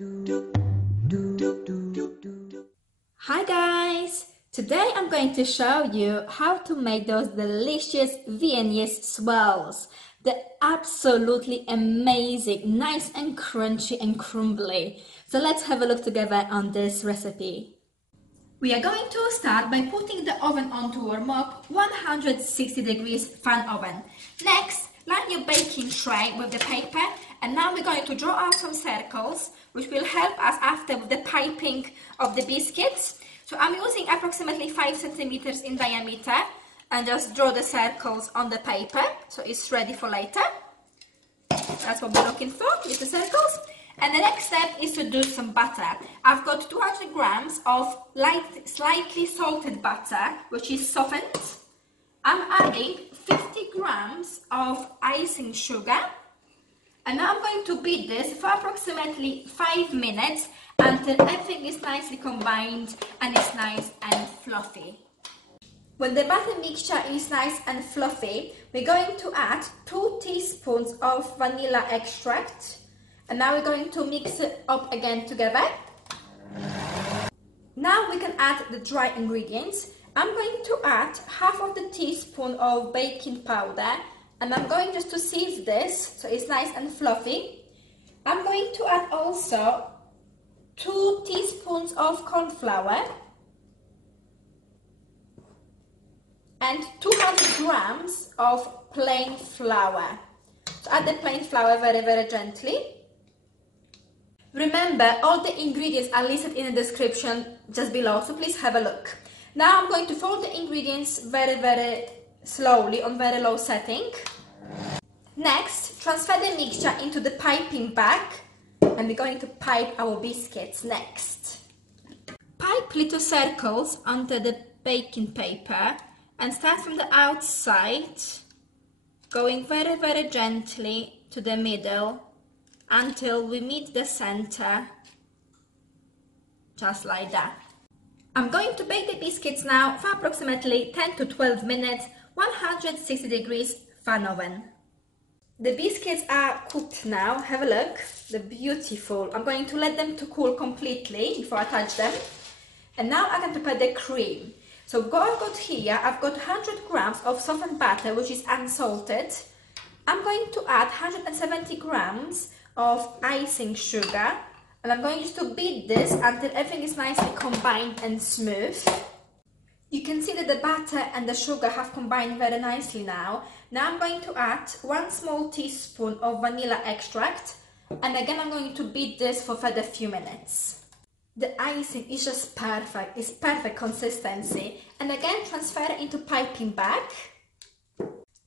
Hi guys! Today I'm going to show you how to make those delicious Viennese swirls. They're absolutely amazing, nice and crunchy and crumbly. So let's have a look together on this recipe. We are going to start by putting the oven on to warm up 160 degrees fan oven. Next, line your baking tray with the paper, and now we're going to draw out some circles which will help us after with the piping of the biscuits. So I'm using approximately 5 centimeters in diameter and just draw the circles on the paper so it's ready for later. That's what we're looking for, with the circles. And the next step is to do some butter. I've got 200 grams of slightly salted butter, which is softened. I'm adding 50 grams of icing sugar. And now I'm going to beat this for approximately 5 minutes until everything is nicely combined and it's nice and fluffy. When the batter mixture is nice and fluffy, we're going to add 2 teaspoons of vanilla extract. And now we're going to mix it up again together. Now we can add the dry ingredients. I'm going to add half of the teaspoon of baking powder, and I'm going just to sieve this so it's nice and fluffy. I'm going to add also 2 teaspoons of cornflour and 200 grams of plain flour. So add the plain flour very gently. Remember, all the ingredients are listed in the description just below, so please have a look. Now I'm going to fold the ingredients very slowly on very low setting. Next, transfer the mixture into the piping bag, and we're going to pipe our biscuits next. Pipe little circles onto the baking paper and start from the outside, going very gently to the middle until we meet the center, just like that. I'm going to bake the biscuits now for approximately 10 to 12 minutes, 160 degrees fan oven. The biscuits are cooked now, have a look, they're beautiful. I'm going to let them to cool completely before I touch them. And now I can prepare the cream. So what I've got here, I've got 100 grams of softened butter, which is unsalted. I'm going to add 170 grams of icing sugar, and I'm going just to beat this until everything is nicely combined and smooth. You can see that the butter and the sugar have combined very nicely now. Now I'm going to add 1 small teaspoon of vanilla extract, and again I'm going to beat this for further few minutes. The icing is just perfect, it's perfect consistency, and again transfer it into piping bag.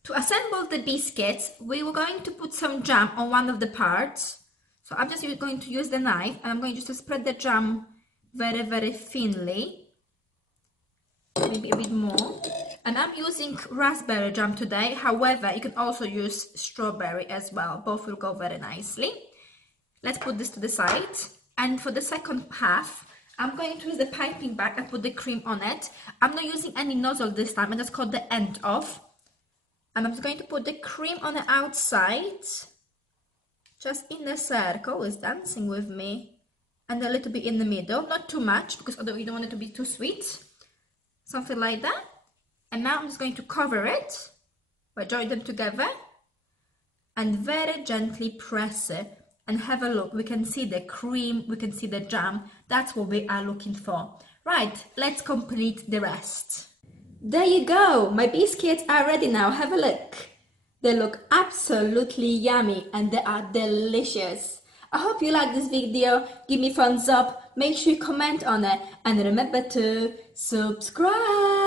To assemble the biscuits, we were going to put some jam on one of the parts. So I'm just going to use the knife, and I'm going just to spread the jam very thinly, maybe a bit more. And I'm using raspberry jam today, however you can also use strawberry as well, both will go very nicely. Let's put this to the side, and for the second half I'm going to use the piping bag and put the cream on it. I'm not using any nozzle this time, I just cut the end off. And I'm just going to put the cream on the outside, just in a circle, it's dancing with me, and a little bit in the middle, not too much, because although we don't want it to be too sweet, something like that. And now I'm just going to cover it by joining them together and very gently press it, and have a look, we can see the cream, we can see the jam, that's what we are looking for. Right, let's complete the rest. There you go, my biscuits are ready now, have a look. They look absolutely yummy and they are delicious. I hope you like this video, give me thumbs up, make sure you comment on it, and remember to subscribe.